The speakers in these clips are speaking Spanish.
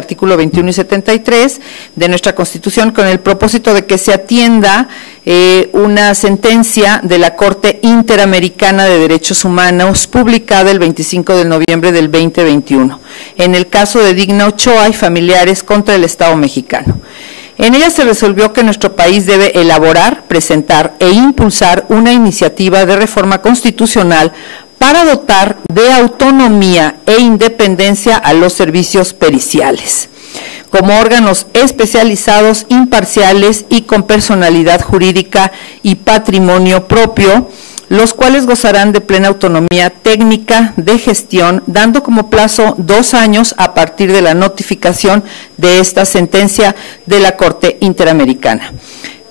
artículo 21 y 73 de nuestra Constitución, con el propósito de que se atienda una sentencia de la Corte Interamericana de Derechos Humanos publicada el 25 de noviembre del 2021, en el caso de Digna Ochoa y familiares contra el Estado mexicano. En ella se resolvió que nuestro país debe elaborar, presentar e impulsar una iniciativa de reforma constitucional para dotar de autonomía e independencia a los servicios periciales, como órganos especializados, imparciales y con personalidad jurídica y patrimonio propio, los cuales gozarán de plena autonomía técnica de gestión, dando como plazo 2 años a partir de la notificación de esta sentencia de la Corte Interamericana.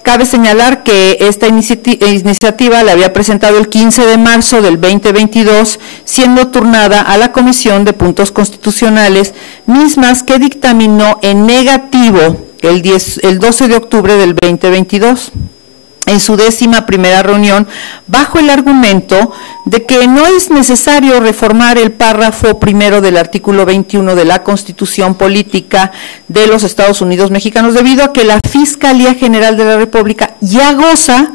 Cabe señalar que esta iniciativa la había presentado el 15 de marzo del 2022, siendo turnada a la Comisión de Puntos Constitucionales, mismas que dictaminó en negativo el 12 de octubre del 2022. En su 11ª reunión, bajo el argumento de que no es necesario reformar el párrafo primero del artículo 21 de la Constitución Política de los Estados Unidos Mexicanos, debido a que la Fiscalía General de la República ya goza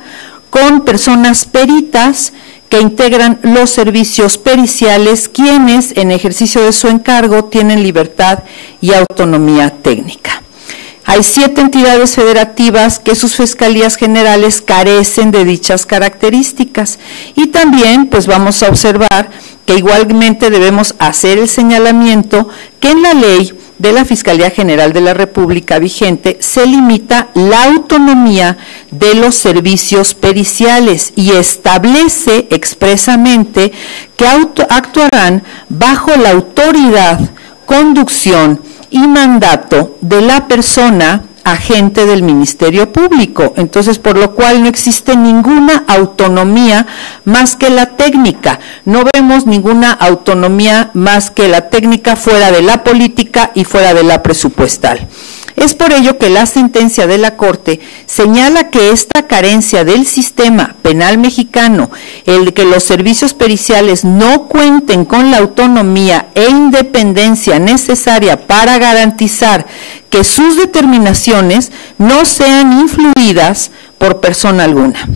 con personas peritas que integran los servicios periciales, quienes en ejercicio de su encargo tienen libertad y autonomía técnica. Hay 7 entidades federativas que sus fiscalías generales carecen de dichas características, y también pues vamos a observar que igualmente debemos hacer el señalamiento que en la ley de la Fiscalía General de la República vigente se limita la autonomía de los servicios periciales y establece expresamente que actuarán bajo la autoridad, conducción y mandato de la persona agente del Ministerio Público. Entonces, por lo cual no existe ninguna autonomía más que la técnica. No vemos ninguna autonomía más que la técnica fuera de la política y fuera de la presupuestal. Es por ello que la sentencia de la Corte señala que esta carencia del sistema penal mexicano, el de que los servicios periciales no cuenten con la autonomía e independencia necesaria para garantizar que sus determinaciones no sean influidas por persona alguna.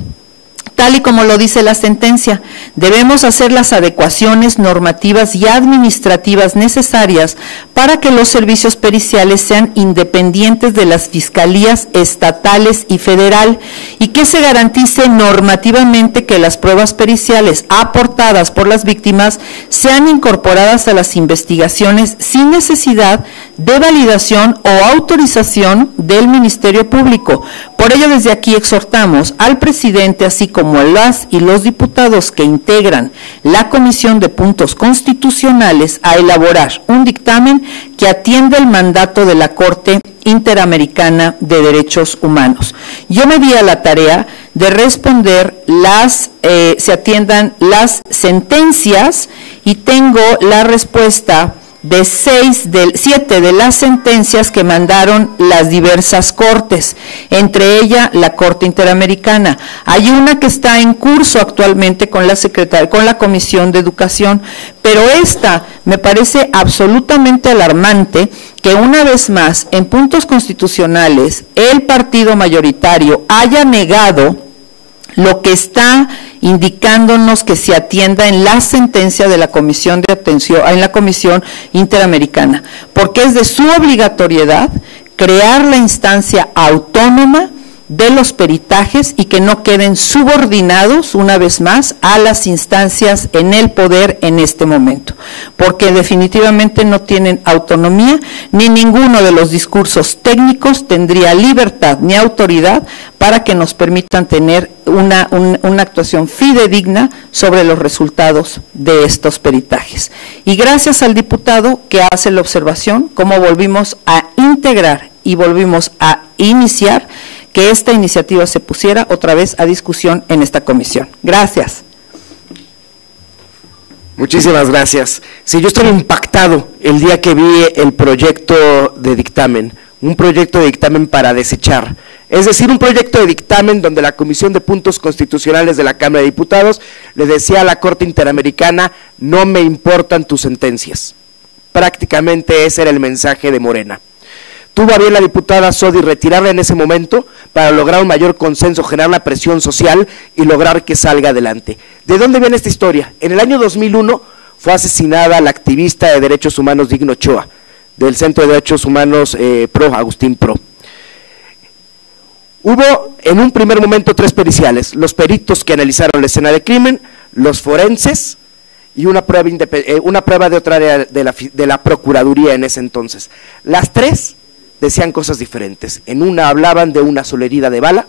Tal y como lo dice la sentencia, debemos hacer las adecuaciones normativas y administrativas necesarias para que los servicios periciales sean independientes de las fiscalías estatales y federal, y que se garantice normativamente que las pruebas periciales aportadas por las víctimas sean incorporadas a las investigaciones sin necesidad de validación o autorización del Ministerio Público. Por ello, desde aquí exhortamos al presidente, así como a las y los diputados que integran la Comisión de Puntos Constitucionales, a elaborar un dictamen que atienda el mandato de la Corte Interamericana de Derechos Humanos. Yo me di a la tarea de responder se atiendan las sentencias, y tengo la respuesta de 7 de las sentencias que mandaron las diversas cortes, entre ellas la Corte Interamericana. Hay una que está en curso actualmente con la Comisión de Educación, pero esta me parece absolutamente alarmante, que una vez más en puntos constitucionales el partido mayoritario haya negado lo que está indicándonos que se atienda en la sentencia de la Comisión de Atención, en la Comisión Interamericana, porque es de su obligatoriedad crear la instancia autónoma de los peritajes y que no queden subordinados una vez más a las instancias en el poder en este momento, porque definitivamente no tienen autonomía, ni ninguno de los discursos técnicos tendría libertad ni autoridad para que nos permitan tener una actuación fidedigna sobre los resultados de estos peritajes. Y gracias al diputado que hace la observación, cómo volvimos a integrar y volvimos a iniciar que esta iniciativa se pusiera otra vez a discusión en esta comisión. Gracias. Muchísimas gracias. Sí, yo estoy impactado el día que vi el proyecto de dictamen, un proyecto de dictamen para desechar. Es decir, un proyecto de dictamen donde la Comisión de Puntos Constitucionales de la Cámara de Diputados le decía a la Corte Interamericana: no me importan tus sentencias. Prácticamente ese era el mensaje de Morena. tuvo a bien la diputada Sodi retirarla en ese momento para lograr un mayor consenso, generar una presión social y lograr que salga adelante. ¿De dónde viene esta historia? En el año 2001 fue asesinada la activista de derechos humanos Digno Ochoa, del Centro de Derechos Humanos PRO, Agustín PRO. Hubo en un primer momento 3 periciales, los peritos que analizaron la escena del crimen, los forenses y una prueba de otra área de la Procuraduría en ese entonces. Las 3 decían cosas diferentes. En una hablaban de una sola herida de bala,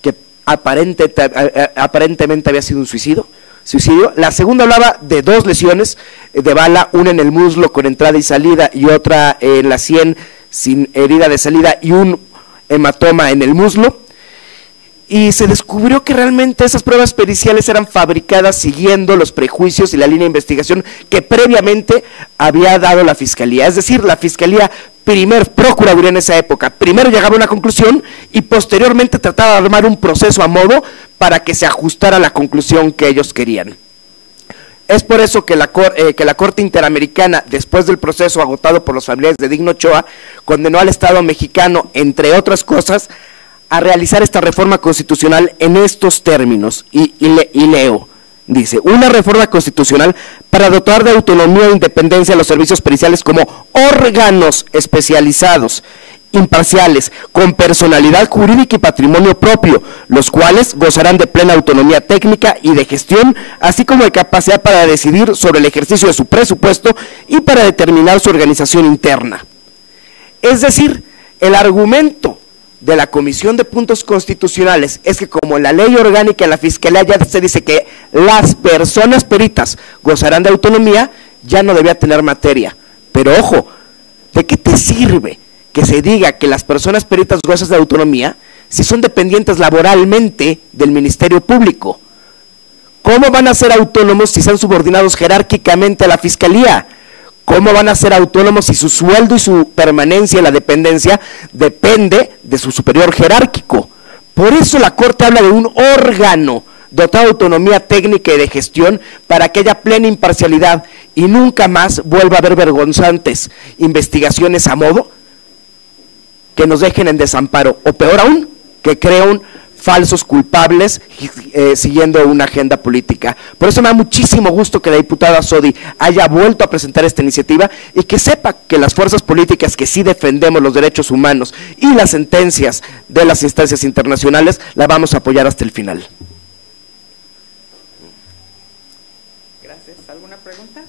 que aparentemente había sido un suicidio. La segunda hablaba de 2 lesiones de bala, una en el muslo con entrada y salida y otra en la sien sin herida de salida y un hematoma en el muslo, y se descubrió que realmente esas pruebas periciales eran fabricadas siguiendo los prejuicios y la línea de investigación que previamente había dado la Fiscalía. Es decir, la Fiscalía, Procuraduría en esa época, primero llegaba a una conclusión y posteriormente trataba de armar un proceso a modo para que se ajustara a la conclusión que ellos querían. Es por eso que la Corte Interamericana, después del proceso agotado por los familiares de Digno Ochoa, condenó al Estado mexicano, entre otras cosas, a realizar esta reforma constitucional en estos términos, y leo, dice, una reforma constitucional para dotar de autonomía e independencia a los servicios periciales como órganos especializados, imparciales, con personalidad jurídica y patrimonio propio, los cuales gozarán de plena autonomía técnica y de gestión, así como de capacidad para decidir sobre el ejercicio de su presupuesto y para determinar su organización interna. Es decir, el argumento de la Comisión de Puntos Constitucionales es que como en la ley orgánica de la Fiscalía ya se dice que las personas peritas gozarán de autonomía, ya no debía tener materia. Pero ojo, ¿de qué te sirve que se diga que las personas peritas gozan de autonomía si son dependientes laboralmente del Ministerio Público? ¿Cómo van a ser autónomos si están subordinados jerárquicamente a la Fiscalía? ¿Cómo van a ser autónomos si su sueldo y su permanencia en la dependencia depende de su superior jerárquico? Por eso la Corte habla de un órgano dotado de autonomía técnica y de gestión para que haya plena imparcialidad y nunca más vuelva a haber vergonzantes investigaciones a modo que nos dejen en desamparo, o peor aún, que crean falsos culpables siguiendo una agenda política. Por eso me da muchísimo gusto que la diputada Sodi haya vuelto a presentar esta iniciativa y que sepa que las fuerzas políticas que sí defendemos los derechos humanos y las sentencias de las instancias internacionales la vamos a apoyar hasta el final. Gracias. ¿Alguna pregunta?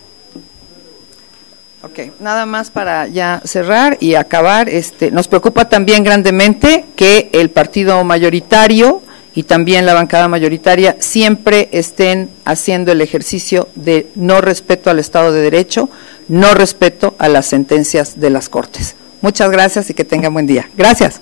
Ok, nada más para ya cerrar y acabar, nos preocupa también grandemente que el partido mayoritario y también la bancada mayoritaria siempre estén haciendo el ejercicio de no respeto al Estado de Derecho, no respeto a las sentencias de las Cortes. Muchas gracias y que tengan buen día. Gracias.